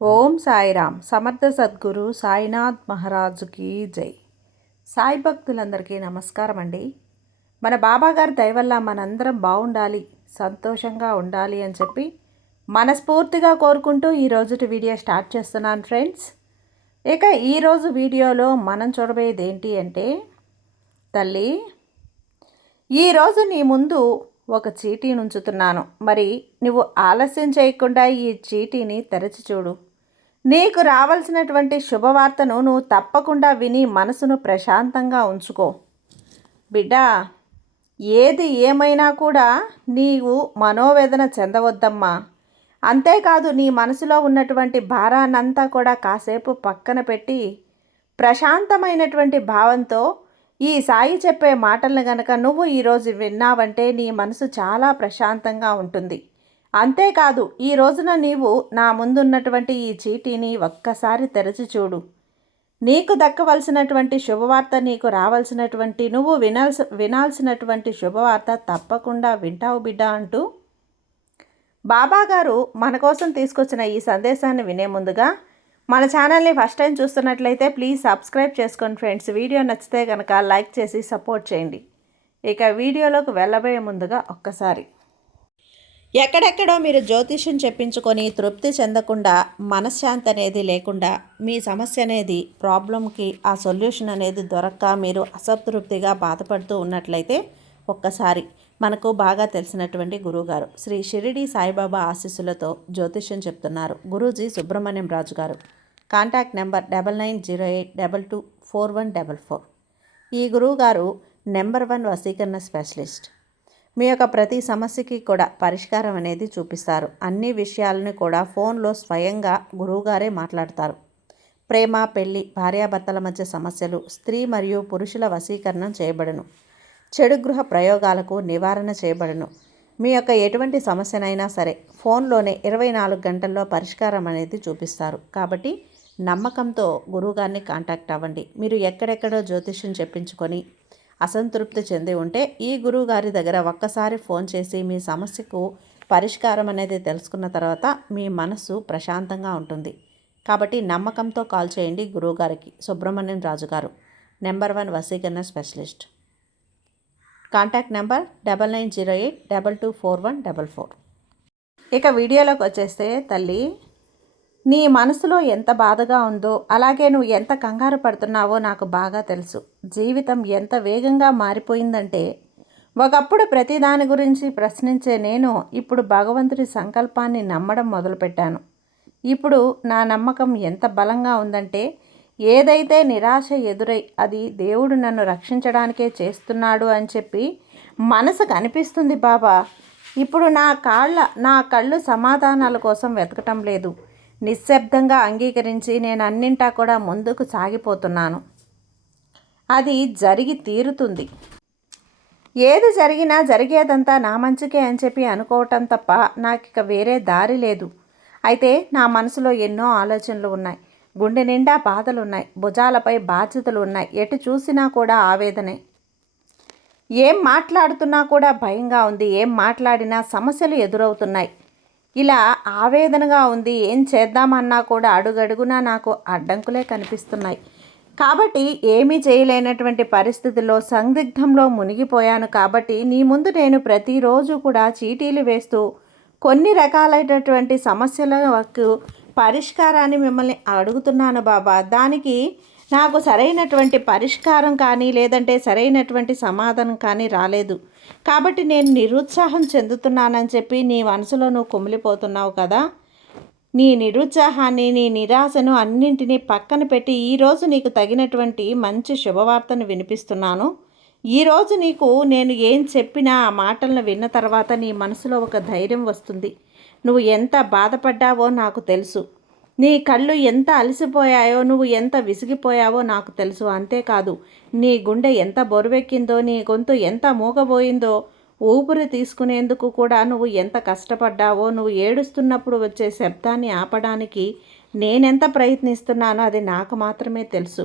ఓం సాయిరామ్. సమర్థ సద్గురు సాయినాథ్ మహారాజుకి జై. సాయి భక్తులందరికీ నమస్కారం అండి. మన బాబాగారి దయ వల్ల మనందరం బాగుండాలి, సంతోషంగా ఉండాలి అని చెప్పి మనస్ఫూర్తిగా కోరుకుంటూ ఈరోజుటి వీడియో స్టార్ట్ చేస్తున్నాను ఫ్రెండ్స్. ఇక ఈరోజు వీడియోలో మనం చూడబోయేది ఏంటి అంటే, తల్లి ఈరోజు నీ ముందు ఒక చీటీని ఉంచుతున్నాను. మరి నువ్వు ఆలస్యం చేయకుండా ఈ చీటీని తెరచి చూడు. నీకు రావాల్సినటువంటి శుభవార్తను నువ్వు తప్పకుండా విని మనసును ప్రశాంతంగా ఉంచుకో. బిడ్డా, ఏది ఏమైనా కూడా నీవు మనోవేదన చెందవద్దమ్మా. అంతేకాదు, నీ మనసులో ఉన్నటువంటి భారాన్నంతా కూడా కాసేపు పక్కన పెట్టి ప్రశాంతమైనటువంటి భావంతో ఈ సాయి చెప్పే మాటలను గనక నువ్వు ఈరోజు విన్నావంటే నీ మనసు చాలా ప్రశాంతంగా ఉంటుంది. అంతేకాదు, ఈ రోజున నీవు నా ముందున్నటువంటి ఈ చీటీని ఒక్కసారి తెరచి చూడు. నీకు దక్కవలసినటువంటి శుభవార్త, నీకు రావాల్సినటువంటి, నువ్వు వినాల్సినటువంటి శుభవార్త తప్పకుండా వింటావు బిడ్డ అంటూ బాబాగారు మన కోసం తీసుకొచ్చిన ఈ సందేశాన్ని వినే ముందుగా మన ఛానల్ని ఫస్ట్ టైం చూస్తున్నట్లయితే ప్లీజ్ సబ్స్క్రైబ్ చేసుకోండి ఫ్రెండ్స్. వీడియో నచ్చితే కనుక లైక్ చేసి సపోర్ట్ చేయండి. ఇక వీడియోలోకి వెళ్ళబోయే ముందుగా ఒక్కసారి, ఎక్కడెక్కడో మీరు జ్యోతిష్యం చెప్పించుకొని తృప్తి చెందకుండా, మనశ్శాంతి అనేది లేకుండా, మీ సమస్య అనేది ప్రాబ్లంకి ఆ సొల్యూషన్ అనేది దొరక్క మీరు అసంతృప్తిగా బాధపడుతూ ఉన్నట్లయితే ఒక్కసారి మనకు బాగా తెలిసినటువంటి గురువుగారు శ్రీ షిరిడి సాయిబాబా ఆశీస్సులతో జ్యోతిష్యం చెప్తున్నారు గురూజీ సుబ్రహ్మణ్యం రాజు గారు. Contact number 9908224144. ఈ గురువుగారు నెంబర్ 1 వశీకరణ స్పెషలిస్ట్. మీ యొక్క ప్రతి సమస్యకి కూడా పరిష్కారం అనేది చూపిస్తారు. అన్ని విషయాలను కూడా ఫోన్లో స్వయంగా గురువుగారే మాట్లాడతారు. ప్రేమ, పెళ్లి, భార్యాభర్తల మధ్య సమస్యలు, స్త్రీ మరియు పురుషుల వశీకరణం చేయబడును. చెడు గృహ ప్రయోగాలకు నివారణ చేయబడును. మీ యొక్క ఎటువంటి సమస్యనైనా సరే ఫోన్లోనే 24 గంటల్లో పరిష్కారం అనేది చూపిస్తారు. కాబట్టి నమ్మకంతో గురువుగారిని కాంటాక్ట్ అవ్వండి. మీరు ఎక్కడెక్కడో జ్యోతిష్యం చెప్పించుకొని అసంతృప్తి చెంది ఉంటే ఈ గురువుగారి దగ్గర ఒక్కసారి ఫోన్ చేసి మీ సమస్యకు పరిష్కారం అనేది తెలుసుకున్న తర్వాత మీ మనసు ప్రశాంతంగా ఉంటుంది. కాబట్టి నమ్మకంతో కాల్ చేయండి గురువుగారికి. సుబ్రహ్మణ్యం రాజు గారు, నెంబర్ 1 వశీకరణ స్పెషలిస్ట్. Contact number 9908224144. ఇక వీడియోలోకి వచ్చేస్తే, తల్లి నీ మనసులో ఎంత బాధగా ఉందో, అలాగే నువ్వు ఎంత కంగారు పడుతున్నావో నాకు బాగా తెలుసు. జీవితం ఎంత వేగంగా మారిపోయిందంటే, ఒకప్పుడు ప్రతిదాని గురించి ప్రశ్నించే నేను ఇప్పుడు భగవంతుడి సంకల్పాన్ని నమ్మడం మొదలుపెట్టాను. ఇప్పుడు నా నమ్మకం ఎంత బలంగా ఉందంటే, ఏదైతే నిరాశ ఎదురై అది దేవుడు నన్ను రక్షించడానికే చేస్తున్నాడు అని చెప్పి మనసుకు అనిపిస్తుంది బాబా. ఇప్పుడు నా కళ్ళు సమాధానాల కోసం వెతకటం లేదు. నిశ్శబ్దంగా అంగీకరించి నేను అన్నింటా కూడా ముందుకు సాగిపోతున్నాను. అది జరిగి తీరుతుంది. ఏది జరిగినా జరిగేదంతా నా మంచికే అని చెప్పి అనుకోవటం తప్ప నాకు ఇక వేరే దారి లేదు. అయితే నా మనసులో ఎన్నో ఆలోచనలు ఉన్నాయి. గుండె నిండా బాధలున్నాయి. భుజాలపై బాధ్యతలు ఉన్నాయి. ఎటు చూసినా కూడా ఆవేదనే. ఏం మాట్లాడుతున్నా కూడా భయంగా ఉంది. ఏం మాట్లాడినా సమస్యలు ఎదురవుతున్నాయి. ఇలా ఆవేదనగా ఉంది. ఏం చేద్దామన్నా కూడా అడుగడుగునా నాకు అడ్డంకులే కనిపిస్తున్నాయి. కాబట్టి ఏమీ చేయలేనటువంటి పరిస్థితుల్లో సందిగ్ధంలో మునిగిపోయాను. కాబట్టి నీ ముందు నేను ప్రతిరోజు కూడా చీటీలు వేస్తూ కొన్ని రకాలైనటువంటి సమస్యలకు పరిష్కారాన్ని మిమ్మల్ని అడుగుతున్నాను బాబా. దానికి నాకు సరైనటువంటి పరిష్కారం కానీ లేదంటే సరైనటువంటి సమాధానం కానీ రాలేదు. కాబట్టి నేను నిరుత్సాహం చెందుతున్నానని చెప్పి నీ మనసులో నువ్వు కుమిలిపోతున్నావు కదా. నీ నిరుత్సాహాన్ని, నీ నిరాశను అన్నింటినీ పక్కన పెట్టి ఈరోజు నీకు తగినటువంటి మంచి శుభవార్తను వినిపిస్తున్నాను. ఈరోజు నీకు నేను ఏం చెప్పినా ఆ మాటలను విన్న తర్వాత నీ మనసులో ఒక ధైర్యం వస్తుంది. నువ్వు ఎంత బాధపడ్డావో నాకు తెలుసు. నీ కళ్ళు ఎంత అలసిపోయాయో, నువ్వు ఎంత విసిగిపోయావో నాకు తెలుసు. అంతేకాదు, నీ గుండె ఎంత బరువెక్కిందో, నీ గొంతు ఎంత మూగబోయిందో, ఊపిరి తీసుకునేందుకు కూడా నువ్వు ఎంత కష్టపడ్డావో, నువ్వు ఏడుస్తున్నప్పుడు వచ్చే శబ్దాన్ని ఆపడానికి నేనెంత ప్రయత్నిస్తున్నానో అది నాకు మాత్రమే తెలుసు.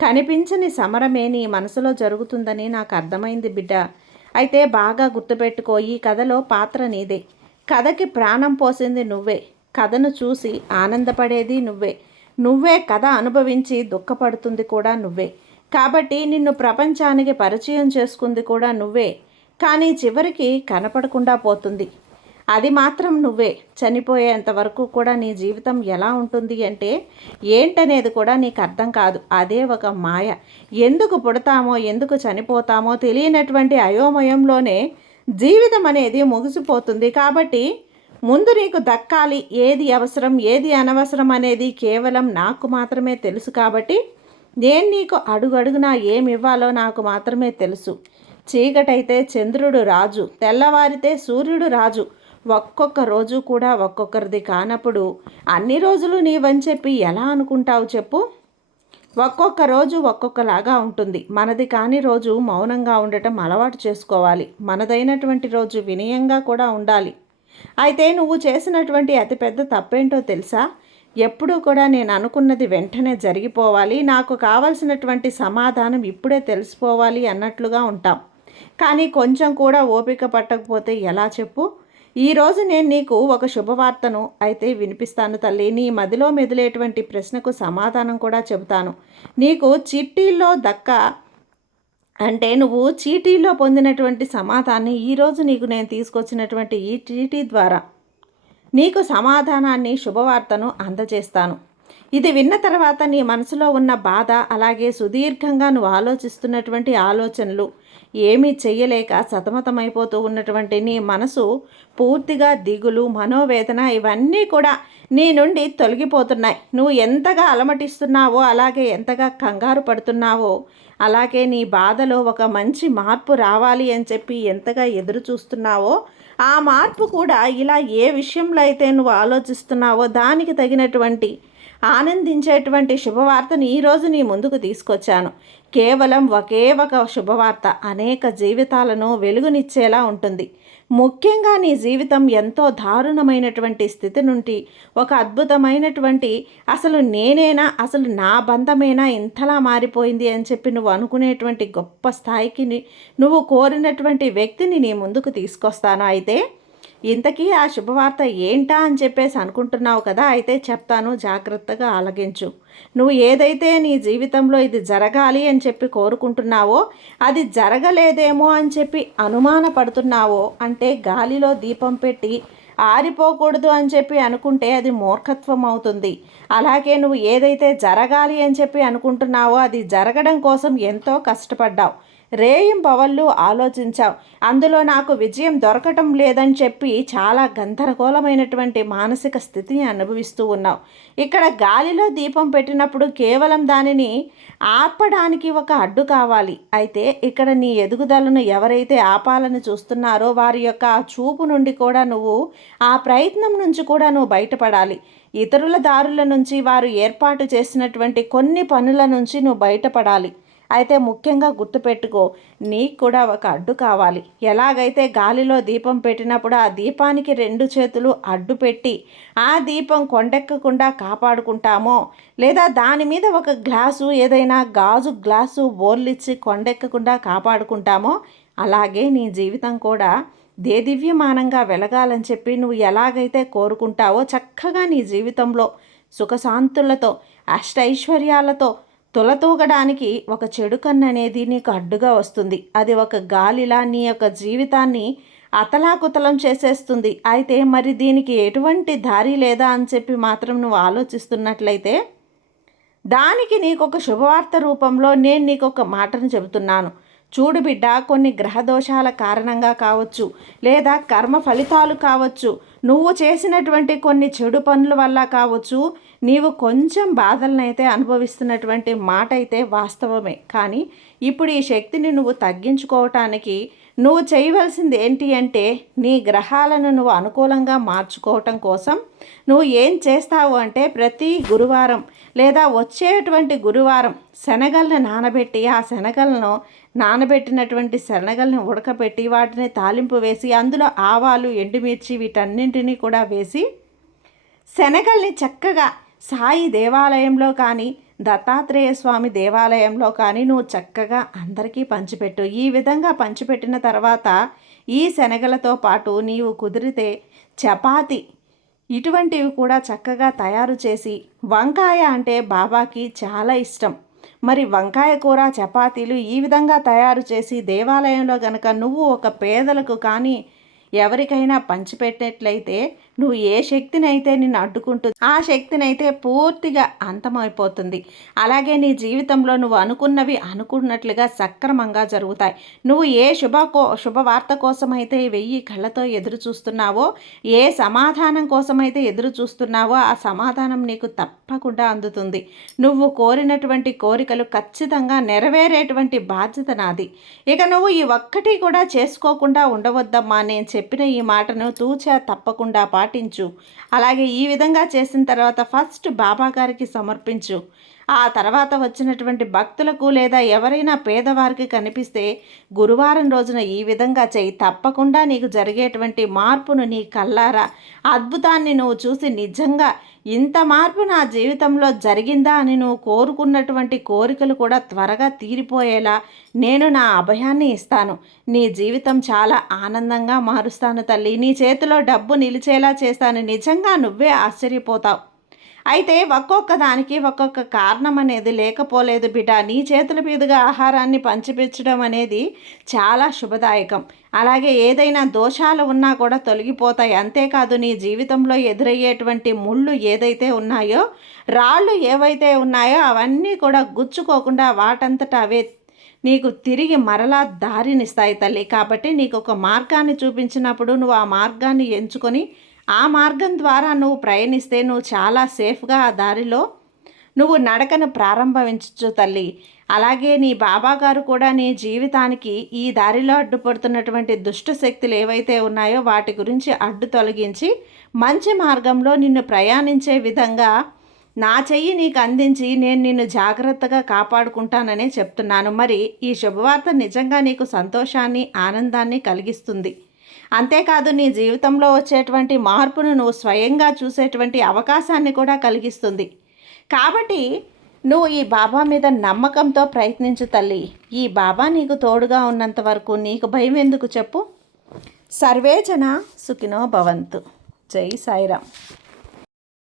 కనిపించని సమరమే నీ మనసులో జరుగుతుందని నాకు అర్థమైంది బిడ్డ. అయితే బాగా గుర్తుపెట్టుకో, ఈ కథలో పాత్ర నీదే. కథకి ప్రాణం పోసింది నువ్వే. కథను చూసి ఆనందపడేది నువ్వే. నువ్వే కథ అనుభవించి దుఃఖపడుతుంది కూడా నువ్వే. కాబట్టి నిన్ను ప్రపంచానికి పరిచయం చేసుకుంది కూడా నువ్వే. కానీ చివరికి కనపడకుండా పోతుంది. అది మాత్రం నువ్వే. చనిపోయేంత వరకు కూడా నీ జీవితం ఎలా ఉంటుంది అంటే ఏంటనేది కూడా నీకు అర్థం కాదు. అదే ఒక మాయ. ఎందుకు పుడతామో ఎందుకు చనిపోతామో తెలియనటువంటి అయోమయంలోనే జీవితం అనేది ముగిసిపోతుంది. కాబట్టి ముందు నీకు దక్కాలి, ఏది అవసరం ఏది అనవసరం అనేది కేవలం నాకు మాత్రమే తెలుసు. కాబట్టి నేను నీకు అడుగడుగునా ఏమి ఇవ్వాలో నాకు మాత్రమే తెలుసు. చీకటైతే చంద్రుడు రాజు, తెల్లవారితే సూర్యుడు రాజు. ఒక్కొక్క రోజు కూడా ఒక్కొక్కరిది కానప్పుడు అన్ని రోజులు నీవని చెప్పి ఎలా అనుకుంటావు చెప్పు? ఒక్కొక్క రోజు ఒక్కొక్కలాగా ఉంటుంది. మనది కాని రోజు మౌనంగా ఉండటం అలవాటు చేసుకోవాలి. మనదైనటువంటి రోజు వినయంగా కూడా ఉండాలి. అయితే నువ్వు చేసినటువంటి అతిపెద్ద తప్పేంటో తెలుసా? ఎప్పుడూ కూడా నేను అనుకున్నది వెంటనే జరిగిపోవాలి, నాకు కావలసినటువంటి సమాధానం ఇప్పుడే తెలిసిపోవాలి అన్నట్లుగా ఉంటాం. కానీ కొంచెం కూడా ఓపిక పట్టకపోతే ఎలా చెప్పు? ఈరోజు నేను నీకు ఒక శుభవార్తను అయితే వినిపిస్తాను తల్లి. నీ మదిలో మెదిలేటువంటి ప్రశ్నకు సమాధానం కూడా చెబుతాను. నీకు చిట్టీల్లో నువ్వు చీటీలో పొందినటువంటి సమాధానాన్ని ఈరోజు నీకు నేను తీసుకొచ్చినటువంటి ఈ చీటీ ద్వారా నీకు సమాధానాన్ని, శుభవార్తను అందజేస్తాను. ఇది విన్న తర్వాత నీ మనసులో ఉన్న బాధ, అలాగే సుదీర్ఘంగా నువ్వు ఆలోచిస్తున్నటువంటి ఆలోచనలు, ఏమీ చెయ్యలేక సతమతమైపోతూ ఉన్నటువంటి నీ మనసు పూర్తిగా దిగులు, మనోవేదన ఇవన్నీ కూడా నీ నుండి తొలగిపోతున్నాయి. నువ్వు ఎంతగా అలమటిస్తున్నావో, అలాగే ఎంతగా కంగారు పడుతున్నావో, అలాగే నీ బాధలో ఒక మంచి మార్పు రావాలి అని చెప్పి ఎంతగా ఎదురు చూస్తున్నావో, ఆ మార్పు కూడా ఇలా ఏ విషయంలో అయితే నువ్వు ఆలోచిస్తున్నావో దానికి తగినటువంటి ఆనందించేటువంటి శుభవార్తను ఈరోజు నీ ముందుకు తీసుకొచ్చాను. కేవలం ఒకే ఒక శుభవార్త అనేక జీవితాలను వెలుగునిచ్చేలా ఉంటుంది. ముఖ్యంగా నీ జీవితం ఎంతో దారుణమైనటువంటి స్థితి నుండి ఒక అద్భుతమైనటువంటి అసలు నేనేనా, అసలు నా బంధమేనా ఇంతలా మారిపోయింది అని చెప్పి నువ్వు అనుకునేటువంటి గొప్ప స్థాయికి నువ్వు కోరినటువంటి వ్యక్తిని నీ ముందుకు తీసుకొస్తాను. అయితే ఇంతకీ ఆ శుభవార్త ఏంటా అని చెప్పేసి అనుకుంటున్నావు కదా? అయితే చెప్తాను, జాగ్రత్తగా ఆలకించు. నువ్వు ఏదైతే నీ జీవితంలో ఇది జరగాలి అని చెప్పి కోరుకుంటున్నావో అది జరగలేదేమో అని చెప్పి అనుమానపడుతున్నావో, అంటే గాలిలో దీపం పెట్టి ఆరిపోకూడదు అని చెప్పి అనుకుంటే అది మూర్ఖత్వం అవుతుంది. అలాగే నువ్వు ఏదైతే జరగాలి అని చెప్పి అనుకుంటున్నావో అది జరగడం కోసం ఎంతో కష్టపడ్డావు, రేయింబవళ్ళు ఆలోచించావు, అందులో నాకు విజయం దొరకటం లేదని చెప్పి చాలా గందరగోళమైనటువంటి మానసిక స్థితిని అనుభవిస్తూ ఉన్నావు. ఇక్కడ గాలిలో దీపం పెట్టినప్పుడు కేవలం దానిని ఆర్పడానికి ఒక అడ్డు కావాలి. అయితే ఇక్కడ నీ ఎదుగుదలను ఎవరైతే ఆపాలని చూస్తున్నారో వారి యొక్క ఆ చూపు నుండి కూడా నువ్వు, ఆ ప్రయత్నం నుంచి కూడా నువ్వు బయటపడాలి. ఇతరుల దారుల నుంచి, వారు ఏర్పాటు చేసినటువంటి కొన్ని పనుల నుంచి నువ్వు బయటపడాలి. అయితే ముఖ్యంగా గుర్తుపెట్టుకో, నీకు కూడా ఒక అడ్డు కావాలి. ఎలాగైతే గాలిలో దీపం పెట్టినప్పుడు ఆ దీపానికి 2 చేతులు అడ్డు పెట్టి ఆ దీపం కొండెక్కకుండా కాపాడుకుంటామో, లేదా దాని మీద ఒక గ్లాసు, ఏదైనా గాజు గ్లాసు బోర్లిచ్చి కొండెక్కకుండా కాపాడుకుంటామో, అలాగే నీ జీవితం కూడా దేదివ్యమానంగా వెలగాలని చెప్పి నువ్వు ఎలాగైతే కోరుకుంటావో చక్కగా నీ జీవితంలో సుఖశాంతులతో, అష్టైశ్వర్యాలతో తులతూగడానికి ఒక చెడు కన్ను అనేది నీకు అడ్డుగా వస్తుంది. అది ఒక గాలిలా నీ యొక్క జీవితాన్ని అతలాకుతలం చేసేస్తుంది. అయితే మరి దీనికి ఎటువంటి దారి లేదా అని చెప్పి మాత్రం నువ్వు ఆలోచిస్తున్నట్లయితే దానికి నీకు ఒక శుభవార్త రూపంలో నేను నీకు ఒక మాటను చెబుతున్నాను. చూడు బిడ్డ, కొన్ని గ్రహదోషాల కారణంగా కావచ్చు, లేదా కర్మ ఫలితాలు కావచ్చు, నువ్వు చేసినటువంటి కొన్ని చెడు పనుల వల్ల కావచ్చు, నీవు కొంచెం బాధలనైతే అనుభవిస్తున్నటువంటి మాట అయితే వాస్తవమే. కానీ ఇప్పుడు ఈ శక్తిని నువ్వు తగ్గించుకోవటానికి నువ్వు చేయవలసింది ఏంటి అంటే, నీ గ్రహాలను నువ్వు అనుకూలంగా మార్చుకోవటం కోసం నువ్వు ఏం చేస్తావు అంటే, ప్రతి గురువారం లేదా వచ్చేటువంటి గురువారం శనగలను నానబెట్టి, ఆ నానబెట్టినటువంటి శనగల్ని ఉడకబెట్టి వాటిని తాలింపు వేసి అందులో ఆవాలు, ఎండుమిర్చి వీటన్నింటినీ కూడా వేసి శనగల్ని చక్కగా సాయి దేవాలయంలో కానీ, దత్తాత్రేయ స్వామి దేవాలయంలో కానీ నువ్వు చక్కగా అందరికీ పంచిపెట్టు. ఈ విధంగా పంచిపెట్టిన తర్వాత ఈ శనగలతో పాటు నీవు కుదిరితే చపాతి ఇటువంటివి కూడా చక్కగా తయారు చేసి, వంకాయ అంటే బాబాకి చాలా ఇష్టం. మరి వంకాయ కూర, చపాతీలు ఈ విధంగా తయారు చేసి దేవాలయంలో గనక నువ్వు ఒక పేదలకు కానీ ఎవరికైనా పంచిపెట్టినట్లయితే నువ్వు ఏ శక్తినైతే నిన్ను అడ్డుకుంటుంది ఆ శక్తినైతే పూర్తిగా అంతమైపోతుంది. అలాగే నీ జీవితంలో నువ్వు అనుకున్నవి అనుకున్నట్లుగా సక్రమంగా జరుగుతాయి. నువ్వు ఏ శుభవార్త కోసమైతే 1000 కళ్ళతో ఎదురు చూస్తున్నావో, ఏ సమాధానం కోసమైతే ఎదురు చూస్తున్నావో ఆ సమాధానం నీకు తప్పకుండా అందుతుంది. నువ్వు కోరినటువంటి కోరికలు ఖచ్చితంగా నెరవేరేటువంటి బాధ్యత నాది. ఇక నువ్వు ఈ ఒక్కటి కూడా చేసుకోకుండా ఉండవద్దమ్మా. నేను చెప్పిన ఈ మాటను తూచా తప్పకుండా పాటించు. అలాగే ఈ విధంగా చేసిన తర్వాత ఫస్ట్ బాబా గారికి సమర్పించు. ఆ తర్వాత వచ్చినటువంటి భక్తులకు లేదా ఎవరైనా పేదవారికి కనిపిస్తే గురువారం రోజున ఈ విధంగా చేయి. తప్పకుండా నీకు జరిగేటువంటి మార్పును నీ కళ్ళారా, అద్భుతాన్ని నువ్వు చూసి నిజంగా ఇంత మార్పు నా జీవితంలో జరిగిందా అని నువ్వు కోరుకున్నటువంటి కోరికలు కూడా త్వరగా తీరిపోయేలా నేను నా అభయాన్ని ఇస్తాను. నీ జీవితం చాలా ఆనందంగా మారుస్తాను తల్లి. నీ చేతిలో డబ్బు నిలిచేలా చేస్తాను. నిజంగా నువ్వే ఆశ్చర్యపోతావు. అయితే ఒక్కొక్క దానికి ఒక్కొక్క కారణం అనేది లేకపోలేదు బిడ్డ. నీ చేతుల మీదుగా ఆహారాన్ని పంచిపెట్టడం అనేది చాలా శుభదాయకం. అలాగే ఏదైనా దోషాలు ఉన్నా కూడా తొలగిపోతాయి. అంతేకాదు నీ జీవితంలో ఎదురయ్యేటువంటి ముళ్ళు ఏదైతే ఉన్నాయో, రాళ్ళు ఏవైతే ఉన్నాయో అవన్నీ కూడా గుచ్చుకోకుండా వాటంతటా అవే నీకు తిరిగి మరలా దారినిస్తాయి తల్లి. కాబట్టి నీకు ఒక మార్గాన్ని చూపించినప్పుడు నువ్వు ఆ మార్గాన్ని ఎంచుకొని ఆ మార్గం ద్వారా నువ్వు ప్రయాణిస్తే నువ్వు చాలా సేఫ్గా ఆ దారిలో నువ్వు నడకను ప్రారంభించచ్చు తల్లి. అలాగే నీ బాబా గారు కూడా నీ జీవితానికి ఈ దారిలో అడ్డుపడుతున్నటువంటి దుష్ట శక్తులు ఏవైతే ఉన్నాయో వాటి గురించి అడ్డు తొలగించి మంచి మార్గంలో నిన్ను ప్రయాణించే విధంగా నా చెయ్యి నీకు అందించి నేను నిన్ను జాగ్రత్తగా కాపాడుకుంటాననే చెప్తున్నాను. మరి ఈ శుభవార్త నిజంగా నీకు సంతోషాన్ని, ఆనందాన్ని కలిగిస్తుంది. అంతేకాదు నీ జీవితంలో వచ్చేటువంటి మార్పును నువ్వు స్వయంగా చూసేటువంటి అవకాశాన్ని కూడా కలిగిస్తుంది. కాబట్టి నువ్వు ఈ బాబా మీద నమ్మకంతో ప్రయత్నించు తల్లి. ఈ బాబా నీకు తోడుగా ఉన్నంత వరకు నీకు భయం ఎందుకు చెప్పు. సర్వే జన సుఖినో భవంతు. జై సాయిరామ్.